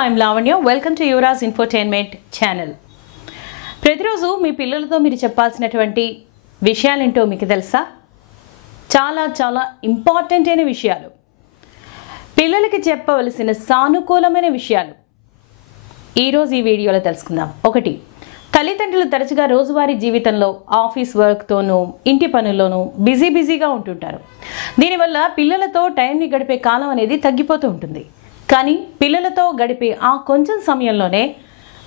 I'm Lavanya. Welcome to Yura's Infotainment channel. ప్రతిరోజు మీ పిల్లలతో మీరు చెప్పాల్సినటువంటి విషయాలేంటో మీకు తెలుసా? చాలా ఇంపార్టెంట్ అయిన విషయాలు. పిల్లలకి చెప్పవలసిన సానుకూలమైన విషయాలు ఈరోజు ఈ వీడియోలో తెలుసుకుందాం. 1. తల్లిదండ్రులు తరచుగా రోజువారీ జీవితంలో ఆఫీస్ వర్క్తోనూ ఇంటి పనుల్లోనూ బిజీగా ఉంటుంటారు. దీనివల్ల పిల్లలతో టైంని గడిపే కాలం అనేది తగ్గిపోతూ ఉంటుంది. కానీ పిల్లలతో గడిపే ఆ కొంచెం సమయంలోనే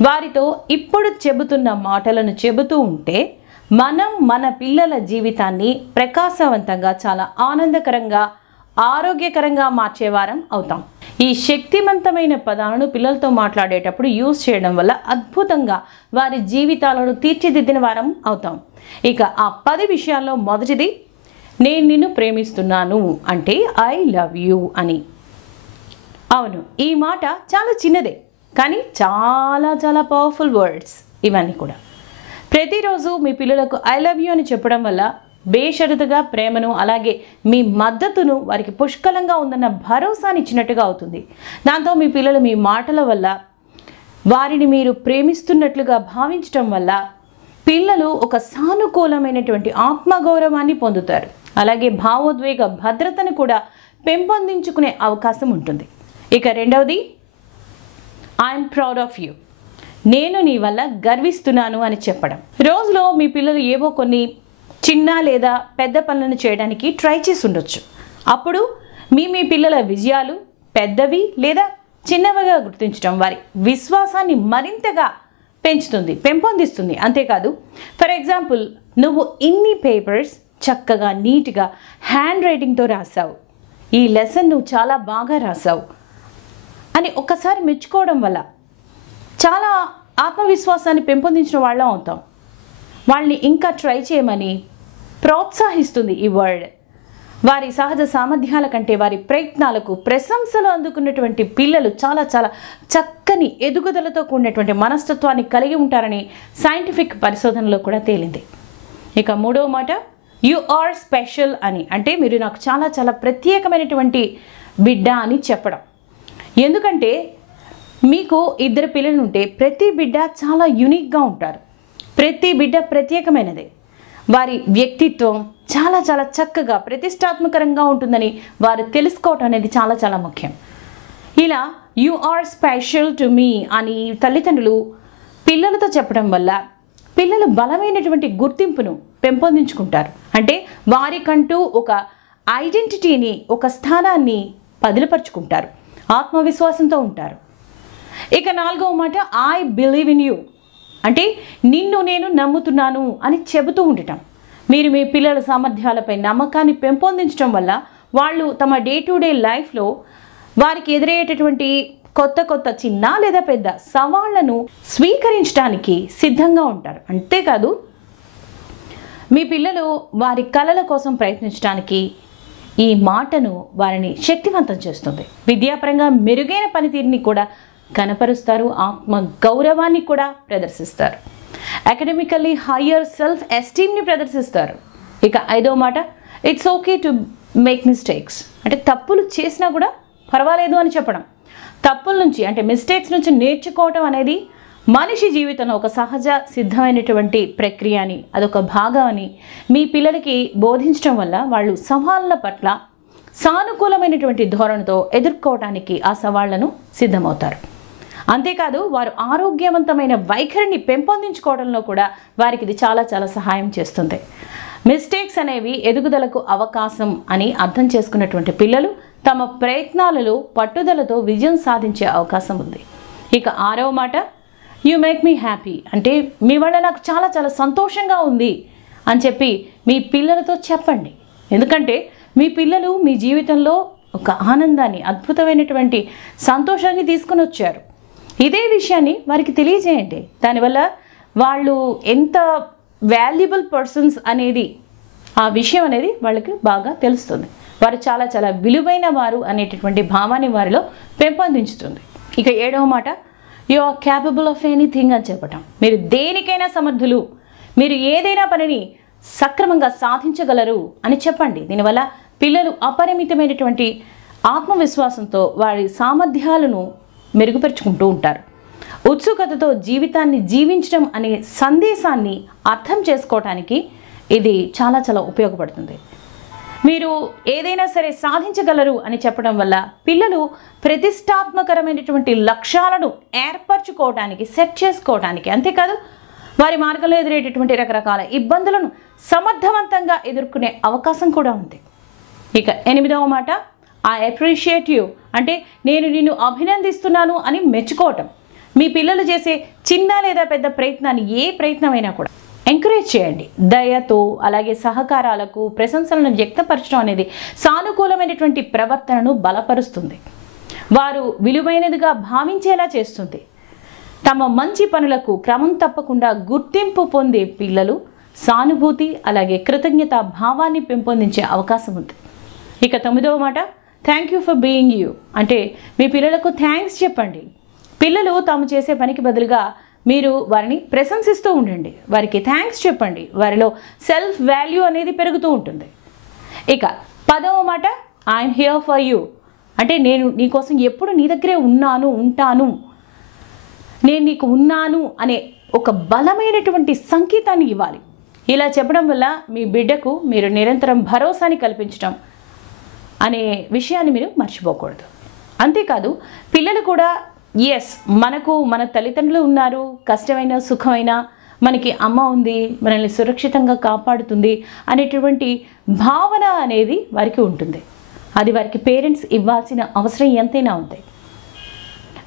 వారితో ఇప్పుడు చెబుతున్న మాటలను చెబుతూ ఉంటే మనం మన పిల్లల జీవితాన్ని ప్రకాశవంతంగా చాలా ఆనందకరంగా ఆరోగ్యకరంగా మార్చేవారం అవుతాం. ఈ శక్తివంతమైన పదాలను పిల్లలతో మాట్లాడేటప్పుడు యూజ్ చేయడం వల్ల అద్భుతంగా వారి జీవితాలను తీర్చిదిద్దిన వారం అవుతాం. ఇక ఆ 10 విషయాల్లో మొదటిది, నేను నిన్ను ప్రేమిస్తున్నాను అంటే ఐ లవ్ యూ అని. అవును, ఈ మాట చాలా చిన్నదే కానీ చాలా పవర్ఫుల్ వర్డ్స్ ఇవన్నీ కూడా. ప్రతిరోజు మీ పిల్లలకు ఐ లవ్ యూ అని చెప్పడం వల్ల బేషరతుగా ప్రేమను అలాగే మీ మద్దతును వారికి పుష్కలంగా ఉందన్న భరోసాని ఇచ్చినట్టుగా అవుతుంది. దాంతో మీ పిల్లలు మీ మాటల వల్ల వారిని మీరు ప్రేమిస్తున్నట్లుగా భావించడం వల్ల పిల్లలు ఒక సానుకూలమైనటువంటి ఆత్మగౌరవాన్ని పొందుతారు. అలాగే భావోద్వేగ భద్రతను కూడా పెంపొందించుకునే అవకాశం ఉంటుంది. ఇక రెండవది, ఐఎమ్ ప్రౌడ్ ఆఫ్ యూ, నేను నీ వల్ల గర్విస్తున్నాను అని చెప్పడం. రోజులో మీ పిల్లలు ఏవో కొన్ని చిన్న లేదా పెద్ద పనులను చేయడానికి ట్రై చేసి ఉండొచ్చు. అప్పుడు మీ పిల్లల విజయాలు పెద్దవి లేదా చిన్నవిగా గుర్తించడం వారి విశ్వాసాన్ని మరింతగా పెంపొందిస్తుంది. అంతేకాదు, ఫర్ ఎగ్జాంపుల్, నువ్వు ఇన్ని పేపర్స్ చక్కగా నీట్గా హ్యాండ్ రైటింగ్తో రాసావు, ఈ లెసన్ నువ్వు చాలా బాగా రాసావు అని ఒక్కసారి మెచ్చుకోవడం వల్ల చాలా ఆత్మవిశ్వాసాన్ని పెంపొందించిన వాళ్ళం అవుతాం. వాళ్ళని ఇంకా ట్రై చేయమని ప్రోత్సహిస్తుంది ఈ వర్డ్. వారి సహజ సామర్థ్యాల కంటే వారి ప్రయత్నాలకు ప్రశంసలు అందుకున్నటువంటి పిల్లలు చాలా చక్కని ఎదుగుదలతో కూడినటువంటి మనస్తత్వాన్ని కలిగి ఉంటారని సైంటిఫిక్ పరిశోధనలో కూడా తేలింది. ఇక మూడవ మాట, యు ఆర్ స్పెషల్ అని, అంటే మీరు నాకు చాలా ప్రత్యేకమైనటువంటి బిడ్డ అని చెప్పడం. ఎందుకంటే మీకు 2 పిల్లలు ఉంటే ప్రతి బిడ్డ చాలా యూనిక్గా ఉంటారు. ప్రతి బిడ్డ ప్రత్యేకమైనదే. వారి వ్యక్తిత్వం చాలా చక్కగా ప్రతిష్టాత్మకంగా ఉంటుందని వారు తెలుసుకోవటం అనేది చాలా ముఖ్యం. ఇలా you are special to me అని తల్లిదండ్రులు పిల్లలతో చెప్పడం వల్ల పిల్లలు బలమైనటువంటి గుర్తింపును పెంపొందించుకుంటారు. అంటే వారికంటూ ఒక ఐడెంటిటీని, ఒక స్థానాన్ని పదిలపరుచుకుంటారు, ఆత్మవిశ్వాసంతో ఉంటారు. ఇక 4వ మాట, ఐ బిలీవ్ ఇన్ యూ అంటే నిన్ను నేను నమ్ముతున్నాను అని చెబుతూ ఉండటం. మీరు మీ పిల్లల సామర్థ్యాలపై నమ్మకాన్ని పెంపొందించడం వల్ల వాళ్ళు తమ డే టు డే లైఫ్లో వారికి ఎదురయ్యేటటువంటి కొత్త చిన్న లేదా పెద్ద సవాళ్లను స్వీకరించడానికి సిద్ధంగా ఉంటారు. అంతేకాదు, మీ పిల్లలు వారి కలల కోసం ప్రయత్నించడానికి ఈ మాటను వారిని శక్తివంతం చేస్తుంది. విద్యాపరంగా మెరుగైన పనితీరుని కూడా కనపరుస్తారు, ఆత్మ గౌరవాన్ని కూడా ప్రదర్శిస్తారు, అకాడమికల్లీ హయ్యర్ సెల్ఫ్ ఎస్టీమ్ని ప్రదర్శిస్తారు. ఇక 5వ మాట, it's okay to make mistakes అంటే తప్పులు చేసినా కూడా పర్వాలేదు అని చెప్పడం. తప్పుల నుంచి అంటే మిస్టేక్స్ నుంచి నేర్చుకోవటం అనేది మనిషి జీవితంలో ఒక సహజ సిద్ధమైనటువంటి ప్రక్రియ అని, అదొక భాగం అని మీ పిల్లలకి బోధించడం వల్ల వాళ్ళు సవాళ్ళ పట్ల సానుకూలమైనటువంటి ధోరణితో ఎదుర్కోవటానికి ఆ సవాళ్లను సిద్ధమవుతారు. అంతేకాదు, వారు ఆరోగ్యవంతమైన వైఖరిని పెంపొందించుకోవడంలో కూడా వారికి ఇది చాలా సహాయం చేస్తుంది. మిస్టేక్స్ అనేవి ఎదుగుదలకు అవకాశం అని అర్థం చేసుకున్నటువంటి పిల్లలు తమ ప్రయత్నాలలో పట్టుదలతో విజయం సాధించే అవకాశం ఉంది. ఇక 6వ మాట, యు మేక్ మీ హ్యాపీ అంటే మీ వల్ల నాకు చాలా సంతోషంగా ఉంది అని చెప్పి మీ పిల్లలతో చెప్పండి. ఎందుకంటే మీ పిల్లలు మీ జీవితంలో ఒక ఆనందాన్ని, అద్భుతమైనటువంటి సంతోషాన్ని తీసుకుని వచ్చారు. ఇదే విషయాన్ని వారికి తెలియజేయండి. దానివల్ల వాళ్ళు ఎంత వాల్యుబుల్ పర్సన్స్ అనేది, ఆ విషయం అనేది వాళ్ళకి బాగా తెలుస్తుంది. వారు చాలా విలువైన వారు అనేటటువంటి భావాన్ని వారిలో పెంపొందించుతుంది. ఇక 7వ మాట, you are capable of anything అని చెప్పటం. మీరు దేనికైనా సమర్థులు, మీరు ఏదైనా పనిని సక్రమంగా సాధించగలరు అని చెప్పండి. దీనివల్ల పిల్లలు అపరిమితమైనటువంటి ఆత్మవిశ్వాసంతో వారి సామర్థ్యాలను మెరుగుపరుచుకుంటూ ఉంటారు. ఉత్సుకతతో జీవితాన్ని జీవించడం అనే సందేశాన్ని అర్థం చేసుకోవటానికి ఇది చాలా చాలా ఉపయోగపడుతుంది. మీరు ఏదైనా సరే సాధించగలరు అని చెప్పడం వల్ల పిల్లలు ప్రతిష్టాత్మకరమైనటువంటి లక్ష్యాలను ఏర్పరచుకోవడానికి, సెట్ చేసుకోవడానికి, అంతేకాదు వారి మార్గంలో ఎదురేటటువంటి రకరకాల ఇబ్బందులను సమర్థవంతంగా ఎదుర్కొనే అవకాశం కూడా ఉంది. ఇక 8వ మాట, ఐ అప్రిషియేట్ యూ, అంటే నేను నిన్ను అభినందిస్తున్నాను అని మెచ్చుకోవటం. మీ పిల్లలు చేసే చిన్న లేదా పెద్ద ప్రయత్నాన్ని, ఏ ప్రయత్నమైనా కూడా ఎంకరేజ్ చేయండి. దయతో, అలాగే సహకారాలకు ప్రశంసలను వ్యక్తపరచడం అనేది సానుకూలమైనటువంటి ప్రవర్తనను బలపరుస్తుంది. వారు విలువైనదిగా భావించేలా చేస్తుంది. తమ మంచి పనులకు క్రమం తప్పకుండా గుర్తింపు పొందే పిల్లలు సానుభూతి, అలాగే కృతజ్ఞత భావాన్ని పెంపొందించే అవకాశం ఉంది. ఇక 9వ మాట, thank you for being you, అంటే మీ పిల్లలకు థ్యాంక్స్ చెప్పండి. పిల్లలు తాము చేసే పనికి బదులుగా మీరు వారిని ప్రశంసిస్తూ ఉండండి, వారికి థ్యాంక్స్ చెప్పండి. వారిలో సెల్ఫ్ వాల్యూ అనేది పెరుగుతూ ఉంటుంది. ఇక 10వ మాట, ఐఎమ్ హియర్ ఫర్ యూ, అంటే నేను నీకోసం ఎప్పుడు నీ దగ్గరే ఉంటాను, నేను నీకు ఉన్నాను అనే ఒక బలమైనటువంటి సంకేతాన్ని ఇవ్వాలి. ఇలా చెప్పడం వల్ల మీ బిడ్డకు మీరు నిరంతరం భరోసాని కల్పించడం అనే విషయాన్ని మీరు మర్చిపోకూడదు. అంతేకాదు పిల్లలు కూడా మనకు మన తల్లిదండ్రులు ఉన్నారు, కష్టమైన సుఖమైన మనకి అమ్మ ఉంది, మనల్ని సురక్షితంగా కాపాడుతుంది అనేటువంటి భావన అనేది వారికి ఉంటుంది. అది వారికి పేరెంట్స్ ఇవ్వాల్సిన అవసరం ఎంతైనా ఉంది.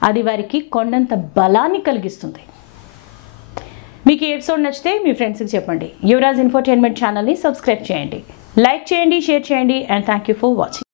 అది వారికి కొండంత బలాన్ని కలిగిస్తుంది. మీకు ఈ ఎపిసోడ్ నచ్చితే మీ ఫ్రెండ్స్కి చెప్పండి. యువరాజ్ ఇన్ఫోటైన్మెంట్ ఛానల్ని సబ్స్క్రైబ్ చేయండి, లైక్ చేయండి, షేర్ చేయండి. And thank you for watching.